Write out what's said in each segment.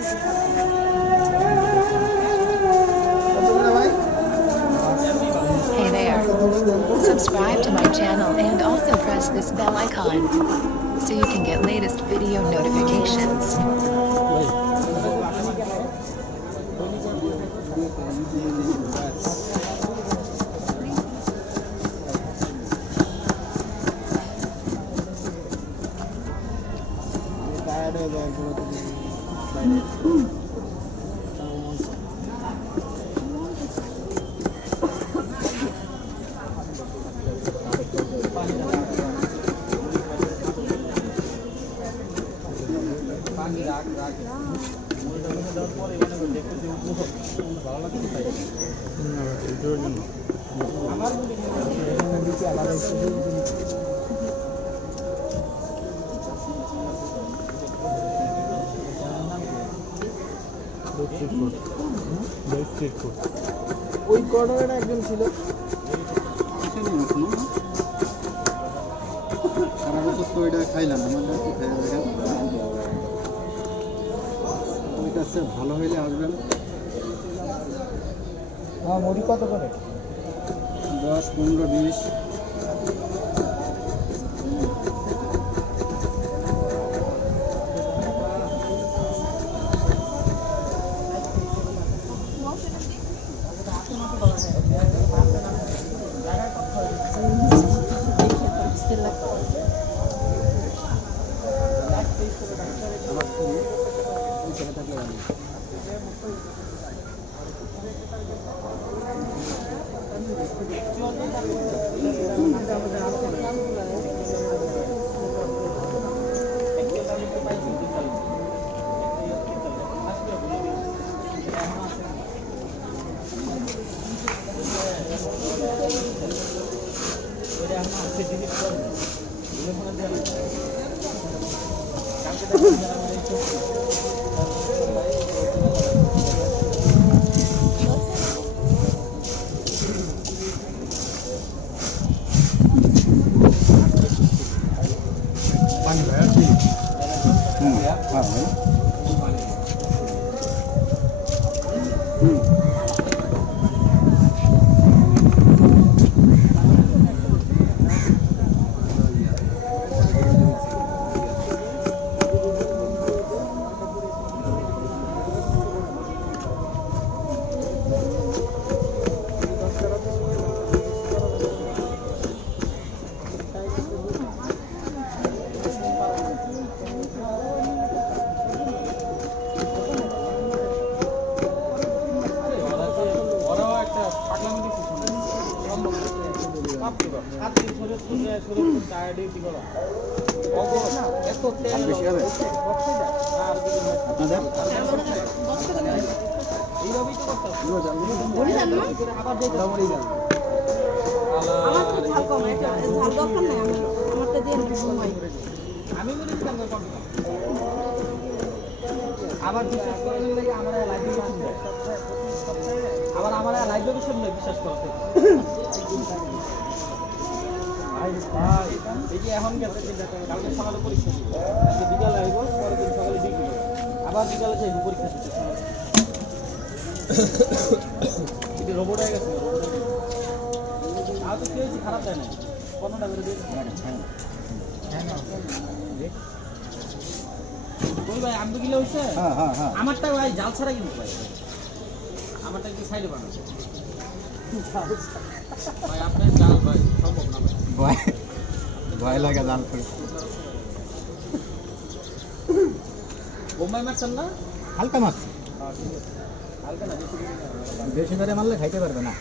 Hey there. Subscribe to my channel and also press this bell icon so you can get latest video notifications. ওই কর্নারে একজন ছিল সারা বছর তো ওইটা খাইলাম আমাদের ওই কাছে ভালো হইলে আসবেন। হ্যাঁ মুড়ি কত করে? 10, 15, 20। আবার বিশ্বাস করেন লাগে আমরা লাইভ লোকেশন দেয় আবার আমরা লাইভ লোকেশন দেয় বিশ্বাস করতে ভাই ভাই এই যে এখন গেছে কালকে সকালে পরীক্ষা দিই আজকে বিকালে আইব পরের দিন সকালে ডিগ্রি আবার বিকালে যাই পরীক্ষা দিতে এটা রোবট হয়ে গেছে আর তো কেউ খারাপ দেয় না 15টা করে দিয়ে বলি ভাই আমি তো গিলে হইছে হ্যাঁ হ্যাঁ হ্যাঁ আমারটা ভাই জাল ছাড়া কিন্তু ভাই আমারটা কি সাইডে বানানো ভাই আপনার জাল ভাই সম্ভব না ভাই ভয় লাগে জাল করে বোম্বাই মারছেন না হালকা মারছি হালকা না বেশি করে মারলে খাইতে পারবে না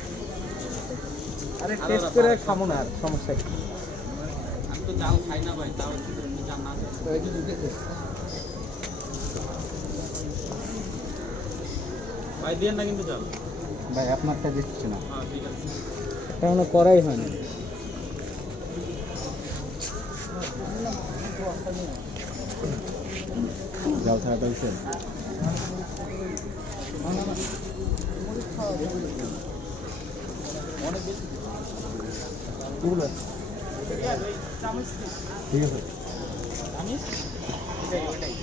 আরে টেস্ট করে খামো না আর সমস্যা কি আমি তো জাল খাই না ভাই তাও একটু জান না তো এই যে দিতে ভাই দেন না কিন্তু জাল ভাই আপনারটা দিচ্ছি না হ্যাঁ ঠিক আছে এটা কোনো করাই হয় না জাল ছাড়া পাইছে অনেক বেশি পুরো ঠিক আছে চামচ চামচ এটাই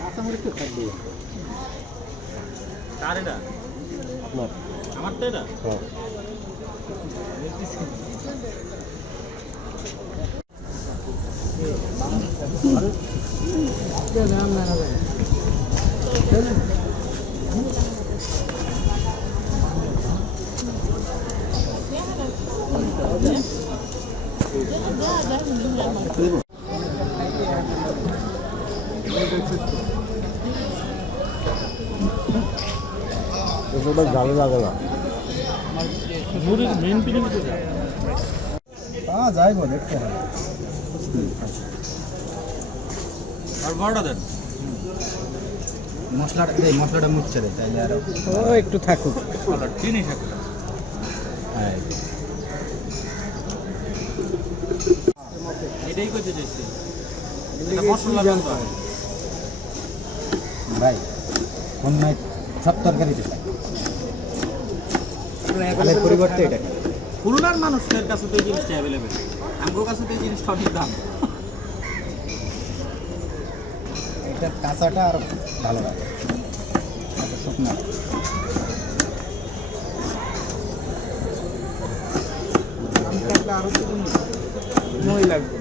কাঁচামরিচ তো থাকবে। কার এটা? আপনার আমার তো এটা? হ্যাঁ। এটা জালে লাগে না। মুড়ির মেন পিরিং কোথা? পাওয়া যায় গো, দেখতে হবে। আর বড়টা দেন। মশলাটা মুছছে রে, তাইলে আরো একটু থাকুক। ভালো জিনিস একটা। হ্যাঁ, এটাই করতে চাইছি। এটা মশলা দেন তো। ভাই অন্য সব তরকারিতে পাই। আলের পরিবর্তে এটা খাই। খুলনার মানুষদের কাছে তো এই জিনিসটা অ্যাভেলেবেল। আমগো কাছে তো এই জিনিসটা অনেক দাম। এটার কাঁচাটা আর ভালো লাগে, এটা শুকনা। আমি থাকলে আরো মই লাগবে।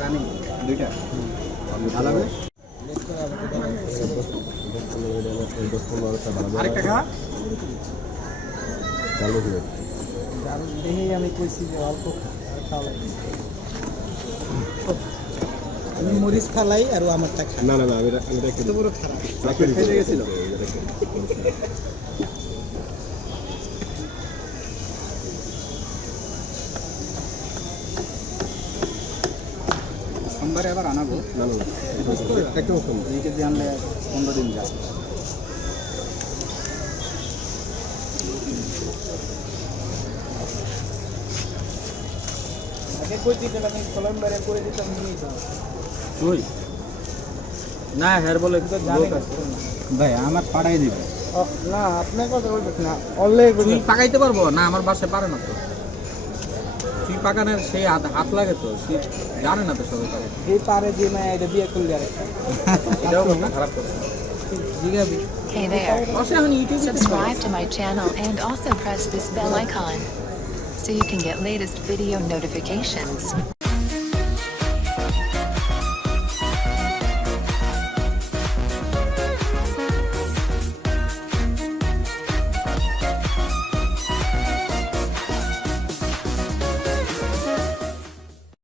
রানিং দুইটা ভালো হবে। আরেকটা খা। দেখেই আমি কইছি যে অল্প খাওয়া লাগবে। আমি মরিচ ফালাই আর আমারটা খাই। না আমি এটা পুরো খারাপ খেয়ে গেছিল। সোমবারে আবার আনাবো। একটু 2 কেজি আনলে 15 দিন যায়। তুই না হ্যার বলে ভাই আমার পাড়াই দিবে না, আপনার কথা বলতেছ না। তুই পাকাইতে পারবো না? আমার বাসায় পারে না তো। তুই পাকানোর সেই হাত লাগে তো, সে জানে না তো সবাই পারে। এই পারে যে মায়া এটা বিয়ে করলে আর এটাও কথা খারাপ করে। Hey there. Subscribe to my channel and also press this bell icon so you can get latest video notifications.